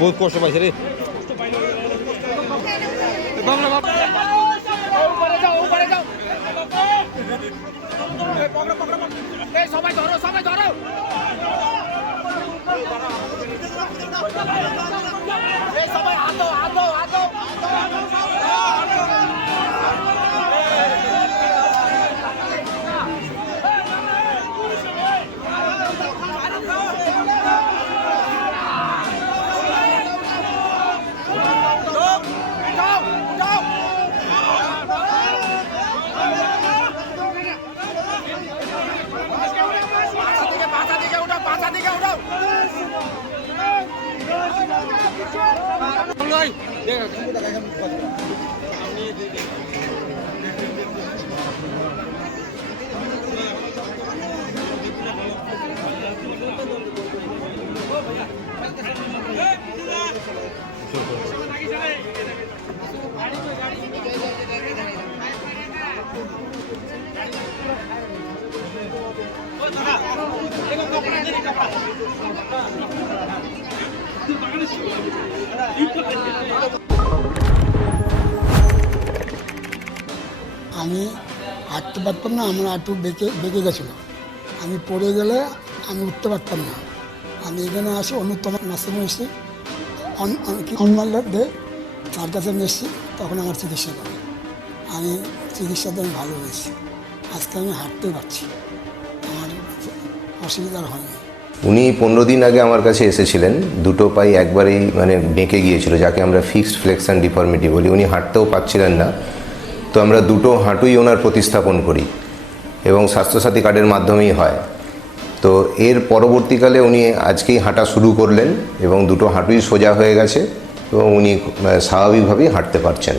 বহুত কষ্ট পাইছে রে। সবাই ধরো, সবাই ধরো। সবাই হাতো হাতো হাতো। আমি হাঁটতে পারতাম না, আমার হাঁটু বেঁকে গেছিলো। আমি পড়ে গেলে আমি উঠতে পারতাম না। আমি এখানে আসি অনুত্তম নার্সিংহোমে এসেছি, দে তার কাছে আমি এসেছি, তখন আমার চিকিৎসা করে। আমি চিকিৎসাতে আমি ভালো হয়েছি। আজকে আমি হাঁটতে পারছি, আমার অসুবিধার হয়নি। উনি 15 দিন আগে আমার কাছে এসেছিলেন। দুটো পাই একবারেই বেঁকে গিয়েছিল, যাকে আমরা ফিক্সড ফ্লেক্সন ডিফর্মিটি বলি। উনি হাঁটতেও পারছিলেন না। তো আমরা দুটো হাঁটুই ওনার প্রতিস্থাপন করি এবং স্বাস্থ্যসাথী কার্ডের মাধ্যমেই হয়। তো এর পরবর্তীকালে উনি আজকেই হাঁটা শুরু করলেন এবং দুটো হাঁটুই সোজা হয়ে গেছে এবং উনি স্বাভাবিকভাবেই হাঁটতে পারছেন।